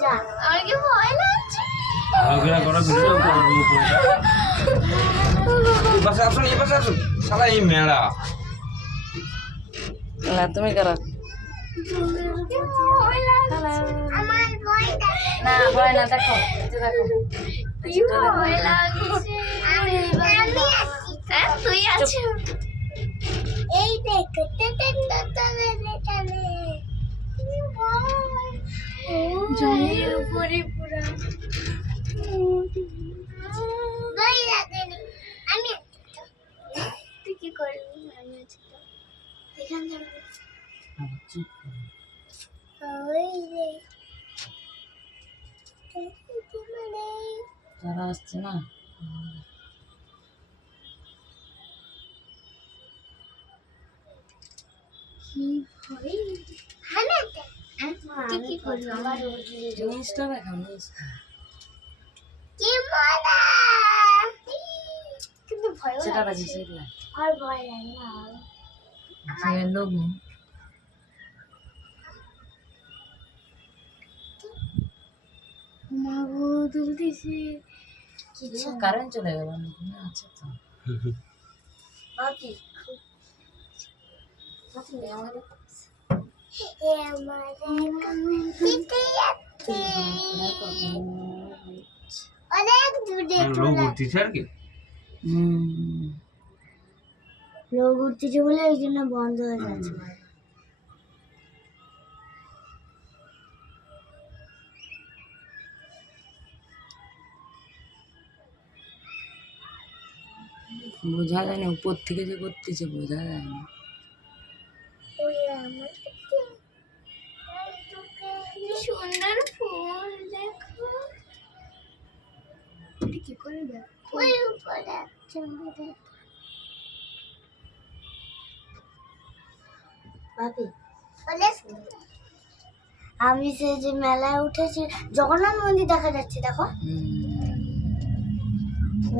যা আর কি ভয় লাগছে ঘোরাঘোরা করো ভিডিও করো বাস আসুন এই পাশে আসুন শালা এই মেড়া না তুমি করো আমার ভয় লাগে না ভয় না দেখো এই যে দেখো কি ভয় লাগছে আমি তুই আছিস এই দেখ জলের উপরে পুরো ভয় লাগেনি আমি তুই কি করবি আমি আছি তো এখানে যাবো ওই রে যারা আসছে না কি ভয় হানা তুই কি করবি আমার জিনিসটা দেখো জিনিসটা কি মজা কিন্তু ভয় সেটা বাজে সেটা আর ভয় লাগে না যে লোক নেই মা গো তুলতেছি কিছু কারেন্ট চলে গেল না আচ্ছা তো বাকি অনেক দূরে লোক উঠতেছে আর কি লোক উঠতেছে বলে এই জন্য বন্ধ হয়ে যাচ্ছে বোঝা যায় না উপর থেকে যে করতেছে বোঝা যায় না সুন্দর ফুল দেখো কি করে দেখো ওই উপরে বাপি আমি সে যে মেলায় উঠেছি জগন্নাথ মন্দির দেখা যাচ্ছে দেখো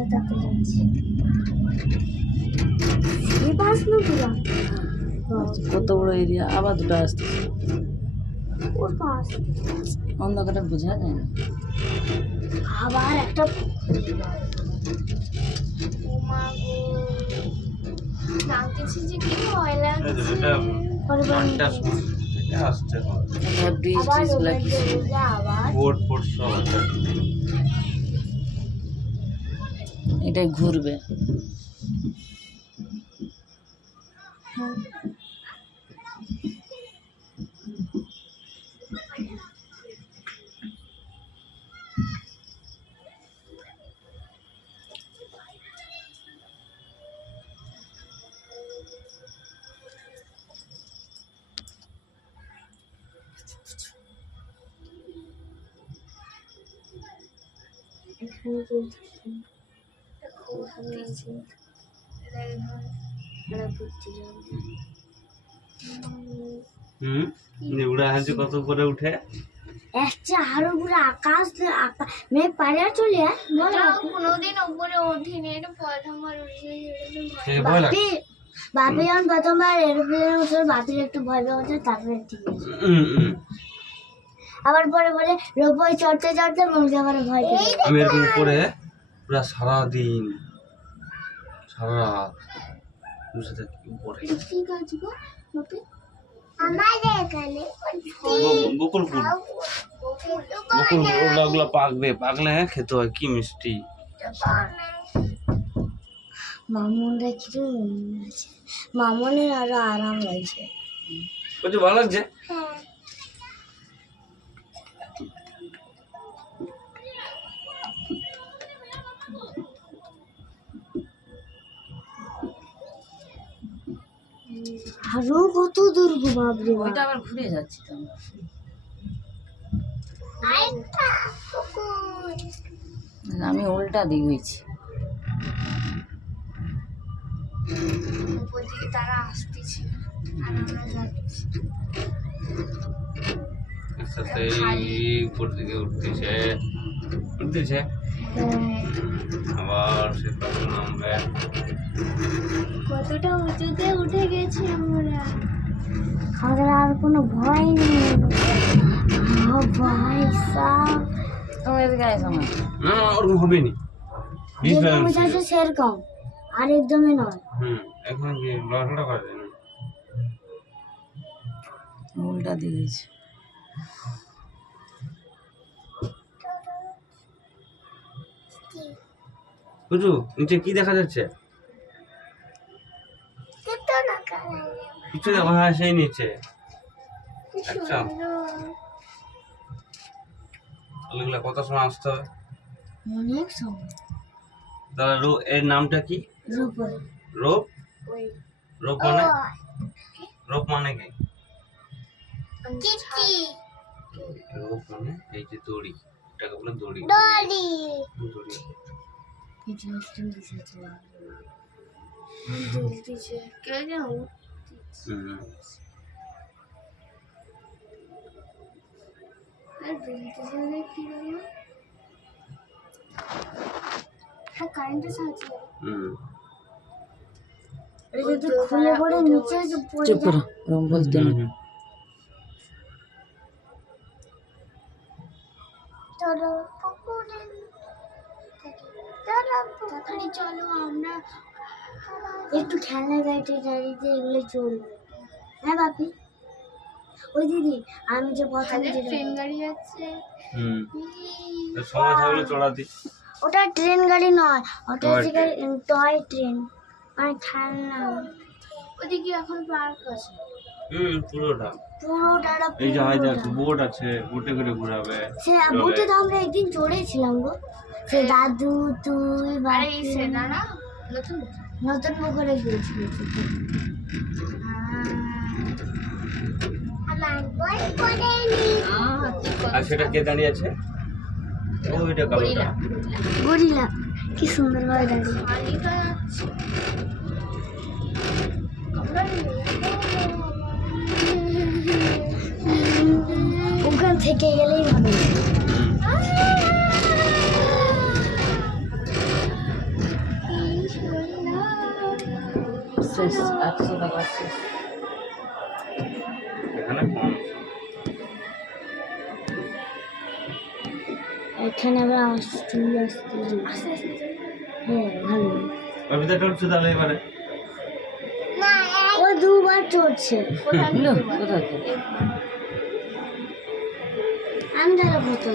তাতে যাচ্ছি এই পাশ না পুরো কত বড় এরিয়া আবার দুটো আসতেছে ওর পাশ অন্ধকারে বোঝা যায় না আবার একটা লাগতেছে যে কি ভয় লাগছে ঘন্টা থেকে আসছে ব্রিজ আবার টিজ লাগিয়েছে আবার বোর্ড ফোর্ড সব আছে এটা ঘুরবে এখানে চলছে ওখানে আছে এরা ঘুরতে যাবে উড়া হাসি কত করে উঠে একটা আরো পুরো আকাশ মেঘ পাড়ে চলে কোনোদিন উপরে ওঠেনি এটা প্রথমবার ভয় লাগে বাপি বাপি যখন প্রথমবার এরোপ্লেনে উঠে বাপির একটু ভয় পেয়ে তারপরে ঠিক আছে আবার পরে পরে রোপওয়ে চড়তে চড়তে মনে আবার ভয় পেয়ে আমি এরকম করে পুরো সারাদিন সারা রাত বসে থাকি উপরে ঠিক আছে গো বাপি আমাদের এখানে বকুল ফুল ওগুলো পাকবে পাকলে খেতে হয় কি মিষ্টি মামুনরা কিছু আছে মামুনের আরো আরাম লাগছে বলছি ভালো লাগছে আরো কত দূর গো বাপরে ওইটা আবার ঘুরে যাচ্ছে তো আমি উল্টা দিক হয়েছি উপর দিকে তারা আসতেছে আর আমরা যাচ্ছি আচ্ছা সেই উপর দিকে উঠতেছে আবার সে কত নামবে কতটা উঁচুতে উঠে গেছি আমরা আমাদের আর কোনো ভয় নেই ও ভাই সাব তুমি এদিকে আইসো না। না না ওরকম হবে নি যেরকম বুঝাচ্ছে সেরকম আর একদমই নয়। এখন কি লড়াটা করা যায় না উল্টা দিয়েছে। বুঝু নিচে কি দেখা যাচ্ছে কিছু দেখা হয় সেই নিচে আচ্ছা এগুলা কত সময় আসতে হবে অনেক সময় তাহলে এর নামটা কি রূপে রূপ রূপ মানে রূপ মানে কি রূপ মানে এই যে দড়ি এটাকে বলে দড়ি দড়ি কিছু মিষ্টি দিয়েছে কেউ যেন আর দুলতেছে কি বলো হ্যাঁ কারেন্টের সাহায্যে এটা যদি খুলে পড়ে নিচে যে পড়ে চুপ করো, যায় ওরকম বলতে নেই। চলো তাড়াতাড়ি চলো আমরা একটু খেলনা গাড়িতে গাড়িতে এগুলো চলবো। হ্যাঁ বাপি ওই দিদি আমি যে প্রথমে ট্রেন গাড়ি আছে সময় থাকলে চড়াতি ওটা ট্রেন গাড়ি নয় ওটা হচ্ছে টয় ট্রেন মানে খেলনা ওদিকে এখন পার্ক আছে পুরোটা পুরোটা এই যে হয় দেখ বোট আছে বোটে করে ঘোরাবে সে বোটে তো আমরা একদিন চড়েছিলাম গো সে দাদু তুই বাড়ি নতুন নতুন পুকুরে গিয়েছিল আর সেটা কে দাঁড়িয়ে আছে ওইটা কালোটা গরিলা কি সুন্দর ভাবে দাঁড়িয়ে ওখান থেকে গেলেই হবে শেষ 800 টাকা শেষ। এখানে কম এখানে আবার আসতে আসতে হ্যাঁ ভালো কবিতাটা হচ্ছে তাহলে এবারে ও দুবার চড়ছে কোথায় থেকে? আমি দাঁড়াবো তো